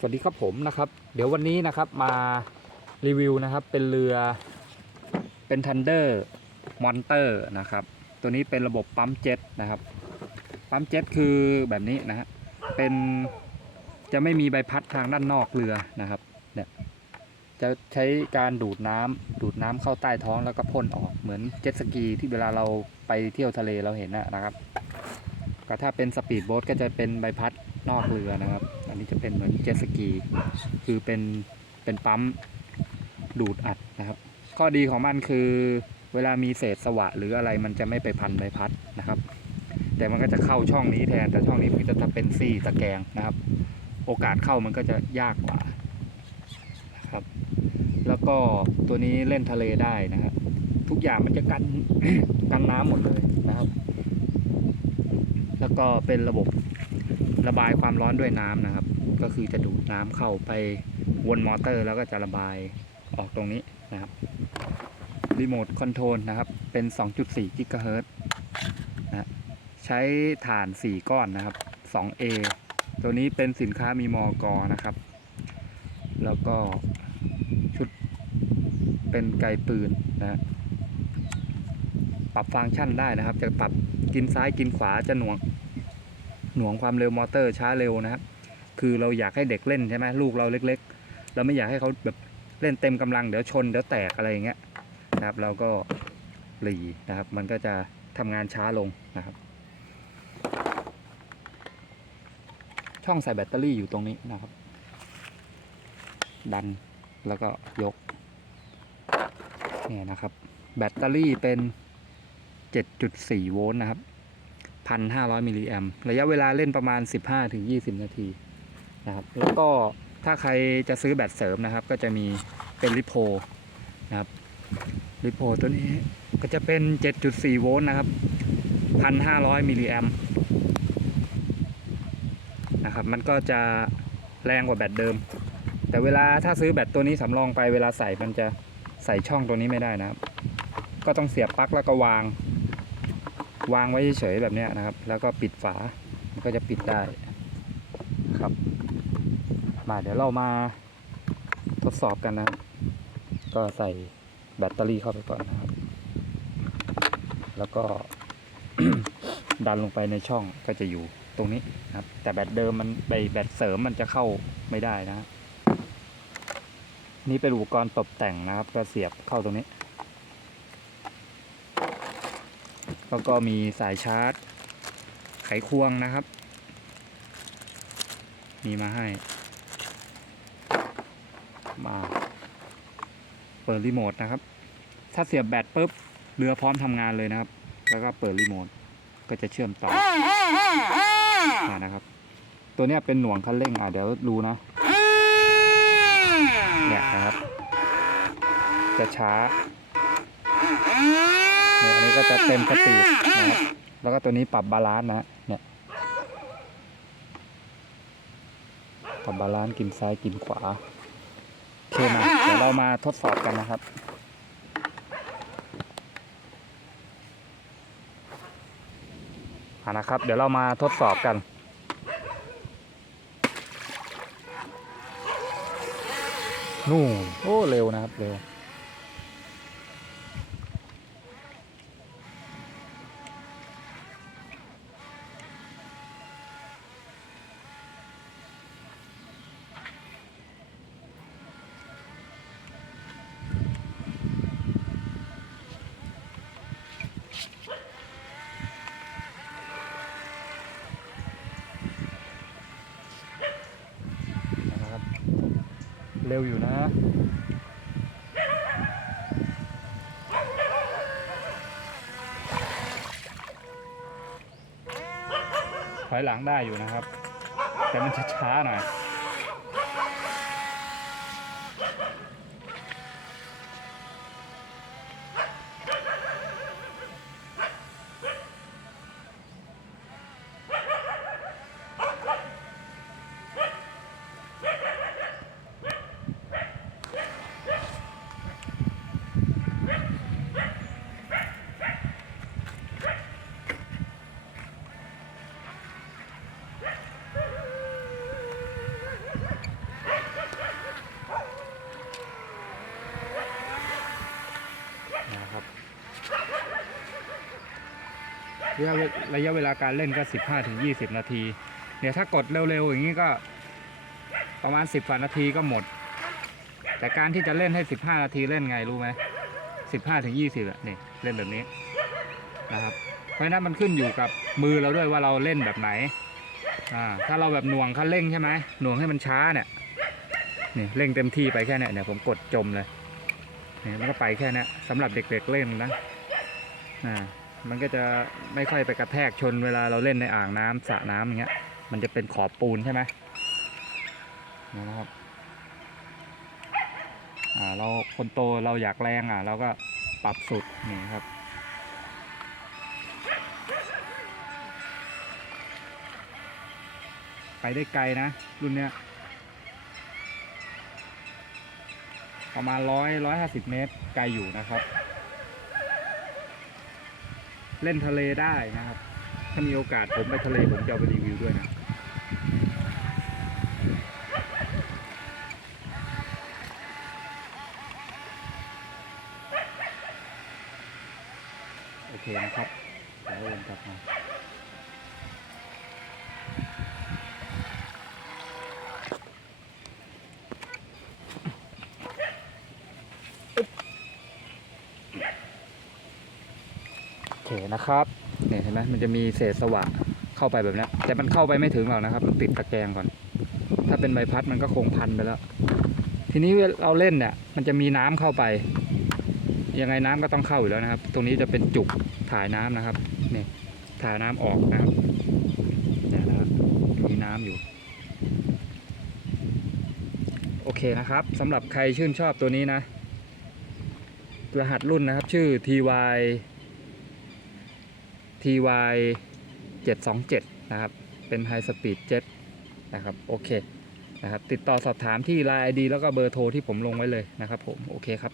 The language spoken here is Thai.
สวัสดีครับผมนะครับ เดี๋ยววันนี้นะครับมารีวิวนะครับเป็นเรือเป็น Thunder Monster นะครับ ตัวนี้เป็นระบบปั๊มเจ็ตนะครับปั๊มเจ็ตคือแบบนี้นะฮะเป็นจะไม่มีใบพัดทางด้านนอกเรือนะครับเนี่ยจะใช้การดูดน้ำดูดน้ำเข้าใต้ท้องแล้วก็พ่นออกเหมือนเจ็ตสกีที่เวลาเราไปเที่ยวทะเลเราเห็นนะครับก็ถ้าเป็นสปีดโบ๊ทก็จะเป็นใบพัด นอกเรือนะครับ อันนี้จะเป็นเหมือนเจ็ตสกี คือเป็นเป็นปั๊มดูดอัดนะครับ ข้อดีของมันคือเวลามีเศษสวะหรืออะไรมันจะไม่ไปพันใบพัดนะครับ แต่มันก็จะเข้าช่องนี้แทน แต่ช่องนี้มันจะทำเป็นซี่ตะแกรงนะครับ โอกาสเข้ามันก็จะยากกว่านะครับ แล้วก็ตัวนี้เล่นทะเลได้นะครับ ทุกอย่างมันจะกันกันน้ำหมดเลยนะครับ แล้วก็เป็นระบบ ระบายความร้อนด้วยน้ำนะครับ ก็คือจะดูดน้ำเข้าไปวนมอเตอร์ แล้วก็จะระบายออกตรงนี้นะครับรีโมทคอนโทรลนะครับเป็น 2.4กิกะเฮิรตซ์นะใช้ฐาน 4 ก้อนนะครับ 2A ตัวนี้เป็นสินค้ามีมอกอนะครับ แล้วก็ชุดเป็นไกลปืนนะฮะปรับฟังก์ชันได้นะครับ จะปรับกินซ้ายกินขวาจะหน่วง หน่วงความเร็วมอเตอร์ช้าเร็วนะครับ คือเราอยากให้เด็กเล่นใช่ไหมลูกเราเล็ก ๆ เราไม่อยากให้เขาแบบเล่นเต็มกำลังเดี๋ยวชนเดี๋ยวแตกอะไรอย่างเงี้ยนะครับ เราก็หลีนะครับ มันก็จะทำงานช้าลงนะครับ ช่องใส่แบตเตอรี่อยู่ตรงนี้นะครับ ดันแล้วก็ยกเนี่ยนะครับ แบตเตอรี่เป็น 7.4 โวลต์นะครับ 1,500 มิลลิแอมระยะเวลาเล่นประมาณ 15-20 นาทีนะครับแล้วก็ถ้าใครจะซื้อแบตเสริมนะครับ ก็จะมีเป็นลิโพนะครับลิโพตัวนี้ก็จะเป็น 7.4 โวลต์นะครับ 1,500 มิลลิแอมนะครับมันก็จะแรงกว่าแบตเดิม แต่เวลาถ้าซื้อแบตตัวนี้สำรองไปเวลาใส่มันจะใส่ช่องตัวนี้ไม่ได้นะครับ ก็ต้องเสียบปลั๊กแล้วก็วาง วางไว้เฉยๆแบบนี้นะครับ แล้วก็ปิดฝา มันก็จะปิดได้ครับ มาเดี๋ยวเรามาทดสอบกันนะครับ ก็ใส่แบตเตอรี่เข้าไปก่อนนะครับ แล้วก็ดันลงไปในช่องก็จะอยู่ตรงนี้นะครับ แต่แบตเดิมมันไปแบตเสริมมันจะเข้าไม่ได้นะ นี่เป็นอุปกรณ์ตกแต่งนะครับ ก็เสียบเข้าตรงนี้ แล้วก็มีสายชาร์จ ไขควงนะครับ มีมาให้ มาเปิดรีโมทนะครับ ถ้าเสียบแบตปุ๊บเรือพร้อมทำงานเลยนะครับ แล้วก็เปิดรีโมทก็จะเชื่อมต่อนะครับ ตัวนี้เป็นหน่วงคันเร่งอะเดี๋ยวดูนะเนี่ยนะครับ จะช้า เนี่ยอันนี้ก็จะเต็มสปีดนะครับแล้วก็ตัวนี้ปรับบาลานซ์นะเนี่ยปรับบาลานซ์กินซ้ายกินขวาโอเคนะเดี๋ยวเรามาทดสอบกันนะครับานะครับ เดี๋ยวเรามาทดสอบกัน นู่นโอ้ เร็วนะครับ เร็ว ร็วอยู่นะถอยหลังได้อยู่นะครับ แต่มันจะช้าหน่อย ระยะเวระยะเวลาการเล่นก็ 15ถึง20 นาที เนี่ยถ้ากดเร็วๆอย่างนี้ก็ประมาณ 10กว่านาทีก็หมด แต่การที่จะเล่นให้ 15 นาทีเล่นไงรู้ไหม15ถึง20อะนี่เล่นแบบนี้นะครับเพราะฉะนั้นมันขึ้นอยู่กับมือเราด้วยว่าเราเล่นแบบไหนอ่าถ้าเราแบบหน่วงคันเร่งใช่ไหมหน่วงให้มันช้าเนี่ยนี่เร่งเต็มที่ไปแค่เนี้ยเนี่ยผมกดจมเลยเนี่ยมันก็ไปแค่นี้สำหรับเด็กๆเล่นนะอ่า มันก็จะไม่ค่อยไปกระแทกชนเวลาเราเล่นในอ่างน้ำสระน้ำอย่างเงี้ย มันจะเป็นขอบปูนใช่ไหมนะครับอ่าเราคนโตเราอยากแรงอะเราก็ปรับสุดนี่ครับไปได้ไกลนะ รุ่นเนี้ย ประมาณร้อยร้อยห้าสิบเมตรไกลอยู่นะครับ เล่นทะเลได้นะครับ ถ้ามีโอกาสผมไปทะเลผมจะไปรีวิวด้วยนะ โอเคนะครับเดี๋ยววนกลับมาโอเค นะครับเนี่ยเห็นไหมมันจะมีเศษสวะเข้าไปแบบนี้แต่มันเข้าไปไม่ถึงหรอกนะครับ มันติดตะแกรงก่อน ถ้าเป็นใบพัดมันก็คงพันไปแล้ว ทีนี้เราเล่นเนี่ย มันจะมีน้ำเข้าไป ยังไงน้ำก็ต้องเข้าอยู่แล้วนะครับ ตรงนี้จะเป็นจุกถ่ายน้ำนะครับเนี่ยถ่ายน้ำออกนะครับเนี่ยนะครับมีน้ำอยู่ โอเคนะครับสำหรับใครชื่นชอบตัวนี้นะรหัสรุ่นนะครับ ชื่อ TY TY 727 นะครับ เป็นไฮสปีดเจ็ตนะครับ โอเคนะครับ ติดต่อสอบถามที่ไลน์ ID แล้วก็เบอร์โทรที่ผมลงไว้เลยนะครับผม โอเคครับ